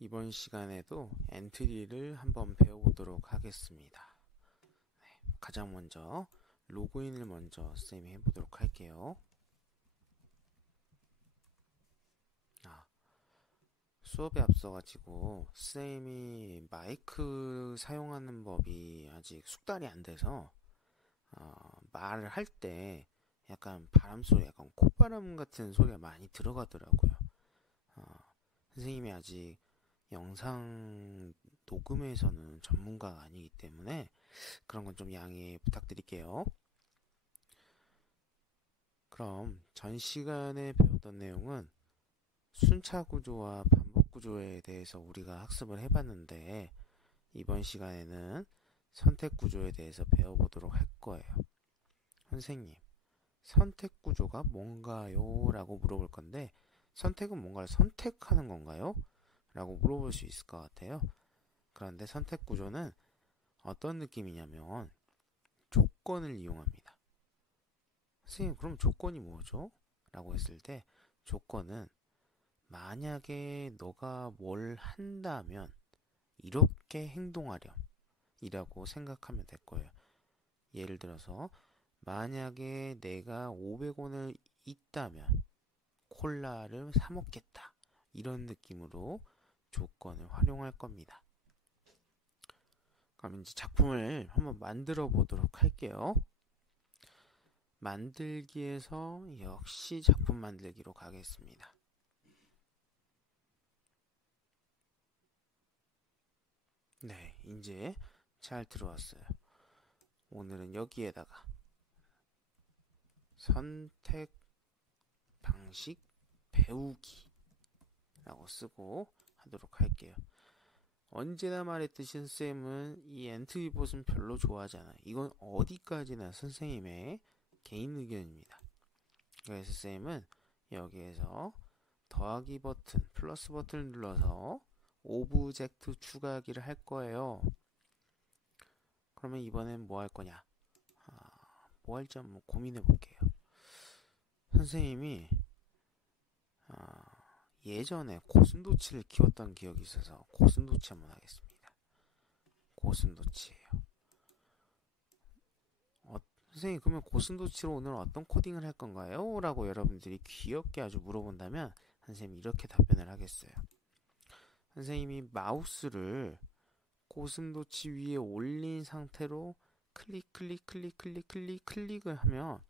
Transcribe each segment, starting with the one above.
이번 시간에도 엔트리를 한번 배워보도록 하겠습니다. 가장 먼저 로그인을 먼저 쌤이 해보도록 할게요. 수업에 앞서가지고 쌤이 마이크 사용하는 법이 아직 숙달이 안 돼서 말을 할 때 약간 바람소리, 약간 콧바람 같은 소리가 많이 들어가더라고요. 선생님이 아직 영상 녹음에서는 전문가가 아니기 때문에 그런 건 좀 양해 부탁드릴게요. 그럼 전 시간에 배웠던 내용은 순차 구조와 반복 구조에 대해서 우리가 학습을 해봤는데, 이번 시간에는 선택 구조에 대해서 배워보도록 할 거예요. 선생님, 선택 구조가 뭔가요? 라고 물어볼 건데, 선택은 뭔가를 선택하는 건가요? 라고 물어볼 수 있을 것 같아요. 그런데 선택 구조는 어떤 느낌이냐면 조건을 이용합니다. 선생님, 그럼 조건이 뭐죠? 라고 했을 때 조건은 만약에 너가 뭘 한다면 이렇게 행동하렴 이라고 생각하면 될 거예요. 예를 들어서 만약에 내가 500원을 있다면 콜라를 사 먹겠다, 이런 느낌으로 조건을 활용할 겁니다. 그럼 이제 작품을 한번 만들어 보도록 할게요. 만들기에서 역시 작품 만들기로 가겠습니다. 네, 이제 잘 들어왔어요. 오늘은 여기에다가 선택 방식 배우기 라고 쓰고 하도록 할게요. 언제나 말했듯이 쌤은 이 엔트리봇은 별로 좋아하지 않아요. 이건 어디까지나 선생님의 개인 의견입니다. 그래서 쌤은 여기에서 더하기 버튼, 플러스 버튼을 눌러서 오브젝트 추가하기를 할 거예요. 그러면 이번엔 뭐 할 거냐? 뭐 할지 한번 고민해 볼게요. 선생님이 예전에 고슴도치를 키웠던 기억이 있어서 고슴도치 한번 하겠습니다. 고슴도치예요. 선생님, 그러면 고슴도치로 오늘 어떤 코딩을 할 건가요? 라고 여러분들이 귀엽게 아주 물어본다면 선생님이 이렇게 답변을 하겠어요. 선생님이 마우스를 고슴도치 위에 올린 상태로 클릭을 하면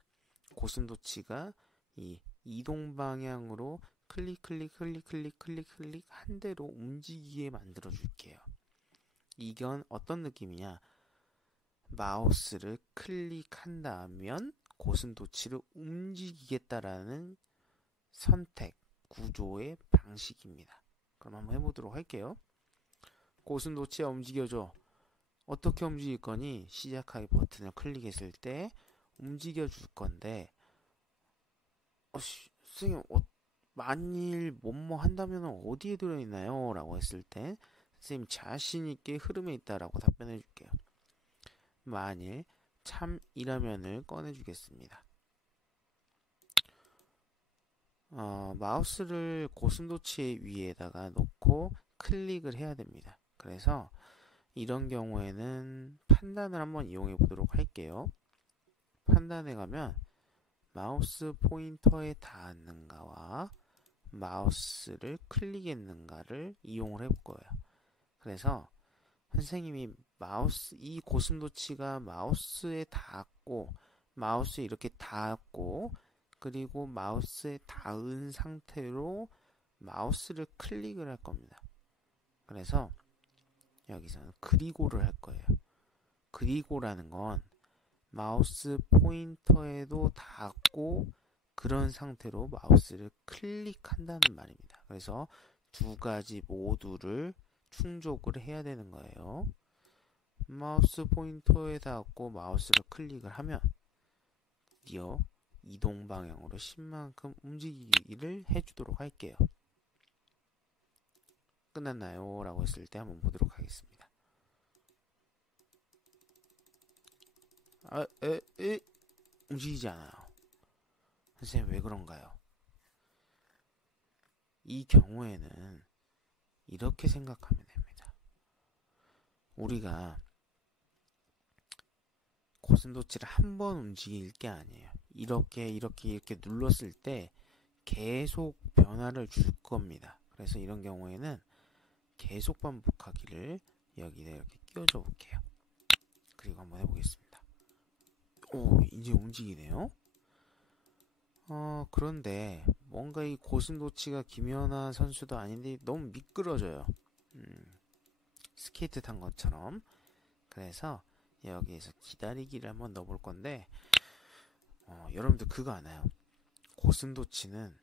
고슴도치가 이 이동 방향으로 클릭 한 대로 움직이게 만들어 줄게요. 이건 어떤 느낌이냐? 마우스를 클릭한다면 고슴도치를 움직이겠다라는 선택 구조의 방식입니다. 그럼 한번 해보도록 할게요. 고슴도치야, 움직여줘. 어떻게 움직일 거니? 시작하기 버튼을 클릭했을 때 움직여 줄 건데, 선생님, 만일 뭐뭐 한다면 어디에 들어있나요? 라고 했을 때 선생님 자신있게 흐름에 있다라고 답변해 줄게요. 만일 참이라면을 꺼내주겠습니다. 마우스를 고슴도치 위에다가 놓고 클릭을 해야 됩니다. 그래서 이런 경우에는 판단을 한번 이용해 보도록 할게요. 판단에 가면 마우스 포인터에 닿았는가와 마우스를 클릭했는가를 이용을 해볼 거예요. 그래서 선생님이 이 고슴도치가 마우스에 닿았고, 마우스에 이렇게 닿았고, 그리고 마우스에 닿은 상태로 마우스를 클릭을 할 겁니다. 그래서 여기서는 그리고를 할 거예요. 그리고라는 건 마우스 포인터에도 닿고 그런 상태로 마우스를 클릭한다는 말입니다. 그래서 두 가지 모두를 충족을 해야 되는 거예요. 마우스 포인터에 닿고 마우스를 클릭을 하면 드디어 이동 방향으로 10만큼 움직이기를 해주도록 할게요. 끝났나요? 라고 했을 때 한번 보도록 하겠습니다. 움직이지 않아요. 선생님, 왜 그런가요? 이 경우에는 이렇게 생각하면 됩니다. 우리가 고슴도치를 한 번 움직일 게 아니에요. 이렇게 눌렀을 때 계속 변화를 줄 겁니다. 그래서 이런 경우에는 계속 반복하기를 여기다 이렇게 끼워줘 볼게요. 그리고 한번 해보겠습니다. 오, 이제 움직이네요. 그런데 뭔가 이 고슴도치가 김연아 선수도 아닌데 너무 미끄러져요. 스케이트 탄 것처럼. 그래서 여기에서 기다리기를 한번 넣어볼 건데, 여러분들 그거 아나요? 고슴도치는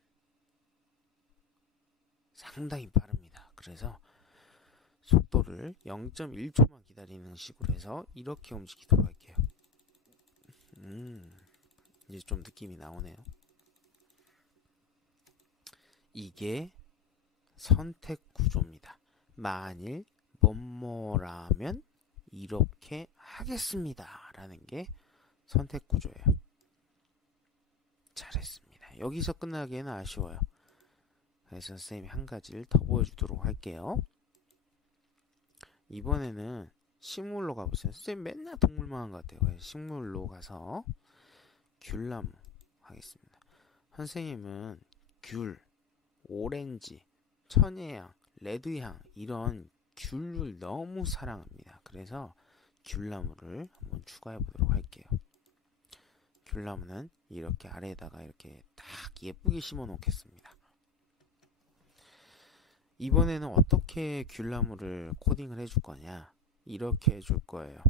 상당히 빠릅니다. 그래서 속도를 0.1초만 기다리는 식으로 해서 이렇게 움직이도록 할게요. 이제 좀 느낌이 나오네요. 이게 선택 구조입니다. 만일 뭐뭐라면 이렇게 하겠습니다 라는 게 선택 구조예요. 잘했습니다. 여기서 끝나기에는 아쉬워요. 그래서 선생님이 한 가지를 더 보여주도록 할게요. 이번에는 식물로 가보세요. 선생님 맨날 동물만 한 것 같아요. 그래서 식물로 가서 귤나무 하겠습니다. 선생님은 귤, 오렌지, 천혜향, 레드향 이런 귤을 너무 사랑합니다. 그래서 귤나무를 한번 추가해 보도록 할게요. 귤나무는 이렇게 아래에다가 이렇게 딱 예쁘게 심어 놓겠습니다. 이번에는 어떻게 귤나무를 코딩을 해줄 거냐? 이렇게 해줄 거예요.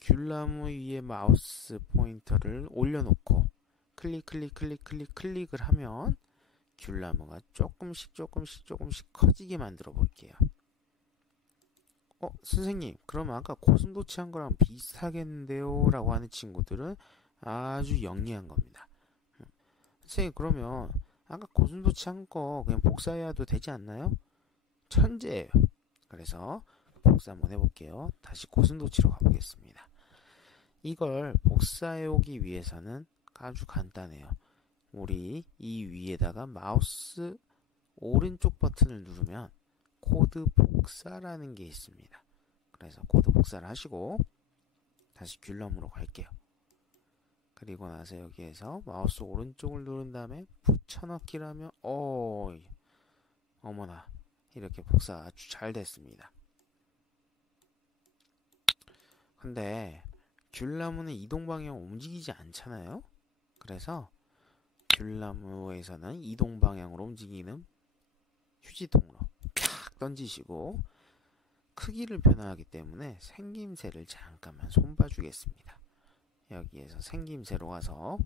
귤나무 위에 마우스 포인터를 올려놓고 클릭을 하면 귤나무가 조금씩 커지게 만들어 볼게요. 선생님, 그럼 아까 고슴도치 한 거랑 비슷하겠는데요? 라고 하는 친구들은 아주 영리한 겁니다. 선생님, 그러면 아까 고슴도치 한 거 그냥 복사해도 되지 않나요? 천재예요. 그래서 복사 한번 해볼게요. 다시 고슴도치로 가보겠습니다. 이걸 복사해 오기 위해서는 아주 간단해요. 우리 이 위에다가 마우스 오른쪽 버튼을 누르면 코드 복사라는 게 있습니다. 그래서 코드 복사를 하시고 다시 귤나무로 갈게요. 그리고 나서 여기에서 마우스 오른쪽을 누른 다음에 붙여넣기를 하면 어머나 이렇게 복사 아주 잘 됐습니다. 근데 귤나무는 이동 방향 움직이지 않잖아요. 그래서 귤나무에서는 이동 방향으로 움직이는 휴지통으로 탁 던지시고 크기를 변화하기 때문에 생김새를 잠깐만 손봐 주겠습니다. 여기에서 생김새로 가서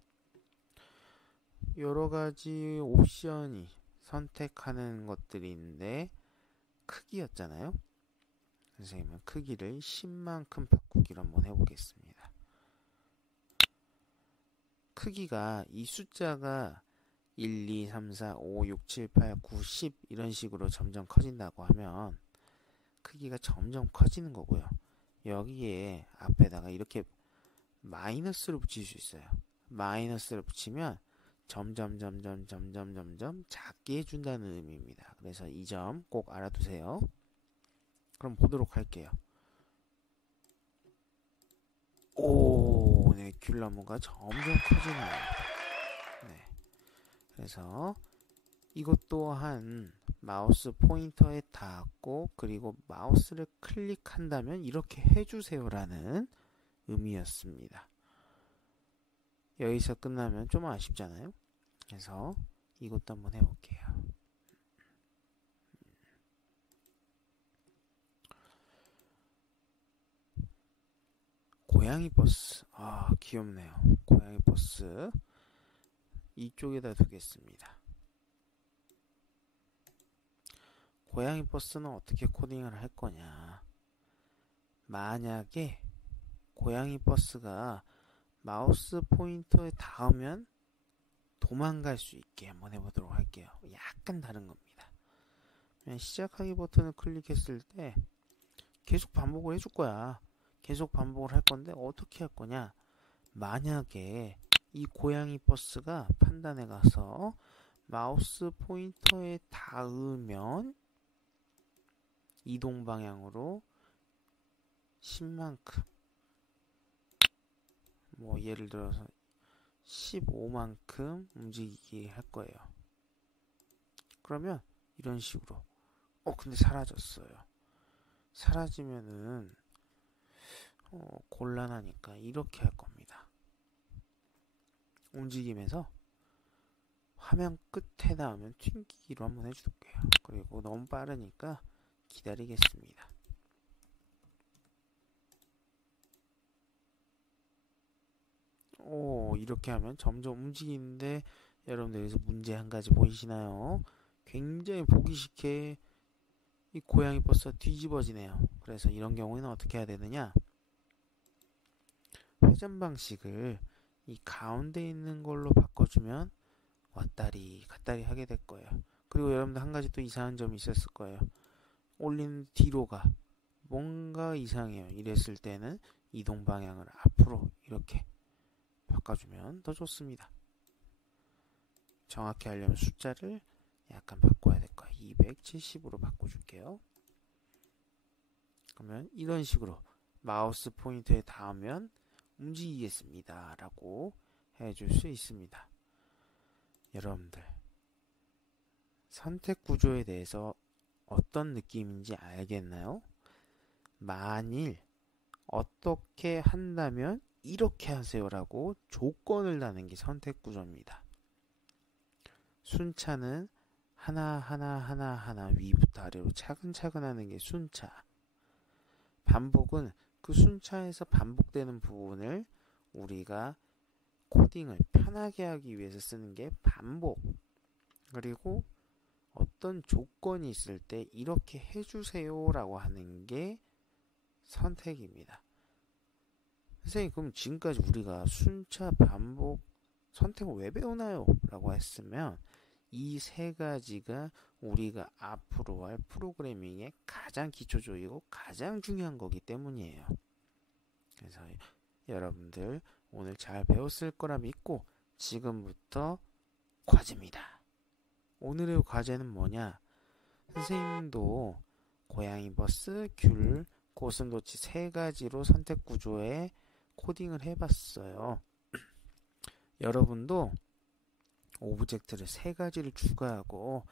여러가지 옵션이 선택하는 것들이 있는데 크기였잖아요. 선생님은 크기를 10만큼 바꾸기로 한번 해보겠습니다. 크기가 이 숫자가 1, 2, 3, 4, 5, 6, 7, 8, 9, 10 이런 식으로 점점 커진다고 하면 크기가 점점 커지는 거고요. 여기에 앞에다가 이렇게 마이너스를 붙일 수 있어요. 마이너스를 붙이면 점점 작게 해준다는 의미입니다. 그래서 이 점 꼭 알아두세요. 그럼 보도록 할게요. 오, 네, 귤나무가 점점 커지네요. 네. 그래서 이것 또한 마우스 포인터에 닿고 그리고 마우스를 클릭한다면 이렇게 해주세요라는 의미였습니다. 여기서 끝나면 좀 아쉽잖아요. 그래서 이것도 한번 해볼게요. 고양이 버스. 귀엽네요. 고양이 버스. 이쪽에다 두겠습니다. 고양이 버스는 어떻게 코딩을 할 거냐. 만약에 고양이 버스가 마우스 포인터에 닿으면 도망갈 수 있게 한번 해보도록 할게요. 약간 다른 겁니다. 시작하기 버튼을 클릭했을 때 계속 반복을 해줄 거야. 계속 반복을 할 건데 어떻게 할 거냐. 만약에 이 고양이 버스가 판단해 가서 마우스 포인터에 닿으면 이동 방향으로 10만큼, 뭐 예를 들어서 15만큼 움직이게 할 거예요. 그러면 이런 식으로 근데 사라졌어요. 사라지면은 곤란하니까 이렇게 할 겁니다. 움직이면서 화면 끝에 닿으면 튕기기로 한번 해줄게요. 그리고 너무 빠르니까 기다리겠습니다. 이렇게 하면 점점 움직이는데 여러분들 여기서 문제 한 가지 보이시나요? 굉장히 보기 싫게 이 고양이 버스가 뒤집어지네요. 그래서 이런 경우에는 어떻게 해야 되느냐? 회전 방식을 이 가운데 있는 걸로 바꿔주면 왔다리 갔다리 하게 될 거예요. 그리고 여러분들 한 가지 또 이상한 점이 있었을 거예요. 올리는 뒤로가 뭔가 이상해요. 이랬을 때는 이동 방향을 앞으로 이렇게 바꿔주면 더 좋습니다. 정확히 하려면 숫자를 약간 바꿔야 될 거예요. 270으로 바꿔줄게요. 그러면 이런 식으로 마우스 포인터에 닿으면 움직이겠습니다 라고 해줄 수 있습니다. 여러분들 선택 구조에 대해서 어떤 느낌인지 알겠나요? 만일 어떻게 한다면 이렇게 하세요 라고 조건을 다는 게 선택 구조입니다. 순차는 하나 위부터 아래로 차근차근 하는 게 순차. 반복은 그 순차에서 반복되는 부분을 우리가 코딩을 편하게 하기 위해서 쓰는 게 반복. 그리고 어떤 조건이 있을 때 이렇게 해주세요 라고 하는 게 선택입니다. 선생님, 그럼 지금까지 우리가 순차, 반복, 선택을 왜 배우나요? 라고 했으면 이 세 가지가 우리가 앞으로 할 프로그래밍의 가장 기초적이고 가장 중요한 거기 때문이에요. 그래서 여러분들 오늘 잘 배웠을 거라 믿고 지금부터 과제입니다. 오늘의 과제는 뭐냐? 선생님도 고양이 버스, 귤, 고슴도치 세 가지로 선택 구조에 코딩을 해봤어요. 여러분도 오브젝트를 세 가지를 추가하고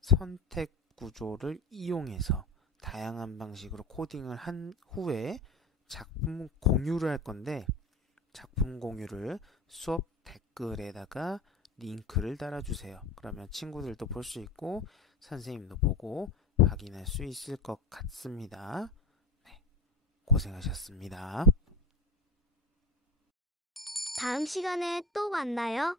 선택 구조를 이용해서 다양한 방식으로 코딩을 한 후에 작품 공유를 할 건데 작품 공유를 수업 댓글에다가 링크를 달아주세요. 그러면 친구들도 볼 수 있고 선생님도 보고 확인할 수 있을 것 같습니다. 네, 고생하셨습니다. 다음 시간에 또 만나요.